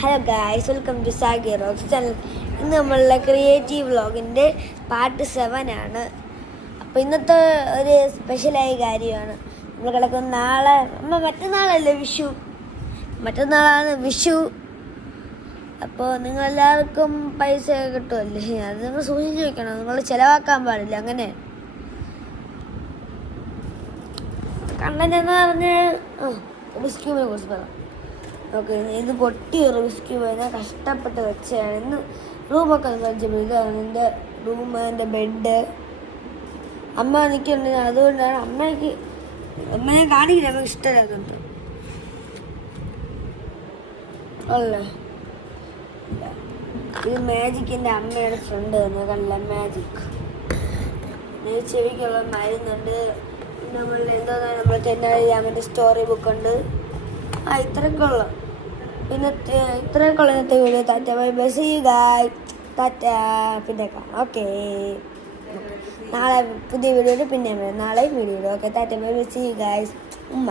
Hello guys, welcome to സാഗി rocks channel. ഇന്ന് നമ്മളുടെ ക്രിയേറ്റീവ് വ്ളോഗിൻ്റെ പാർട്ട് 7 ആണ്. അപ്പോൾ ഇന്നത്തെ ഒരു സ്പെഷ്യലായ കാര്യമാണ്. നമ്മൾ കിടക്കുന്ന നാളെ മറ്റന്നാളല്ലേ വിഷു, മറ്റന്നാളാണ് വിഷു. അപ്പോൾ നിങ്ങളെല്ലാവർക്കും പൈസ കിട്ടുമല്ലേ, അത് നിങ്ങൾ സൂക്ഷിച്ച് വയ്ക്കണം. നിങ്ങൾ ചിലവാക്കാൻ പാടില്ല. അങ്ങനെ കണ്ടന്റ് എന്ന് പറഞ്ഞ് റിസ്ക്യൂമിനെ കുറിച്ച് പറയാം. ഓക്കെ, ഇത് പൊട്ടി റിസ്ക്യൂ ചെയ്യുന്നത് കഷ്ടപ്പെട്ട് വെച്ചാണ്. ഇന്ന് റൂമൊക്കെ കളിച്ചപ്പോൾ ഇതാണ് എൻ്റെ റൂം, എൻ്റെ ബെഡ്. അമ്മ നിൽക്കുന്നുണ്ട്, അതുകൊണ്ടാണ് അമ്മയെ കാണിക്കില്ല, നമുക്ക് ഇഷ്ടമില്ലാത്തുണ്ട് അല്ലേ. ഇത് മാജിക്കിൻ്റെ അമ്മയുടെ ഫ്രണ്ട് തന്നെ, കണ്ടില്ല മാജിക്. ചെവിക്കുള്ള മരുന്നുണ്ട്. നമ്മളുടെ നമ്മൾ തെന്നാലി രാമൻ്റെ സ്റ്റോറി ബുക്കുണ്ട്. ഇത്രയൊക്കെ ഉള്ളു. ഇന്നത്തെ video. Tata bye bye, see you guys. Tata, പിന്നെ കാണാം. ഓക്കെ, നാളെ പുതിയ വീഡിയോയിൽ പിന്നെ നാളെ video. Okay, tata bye bye, see you guys. ഉമ്മ.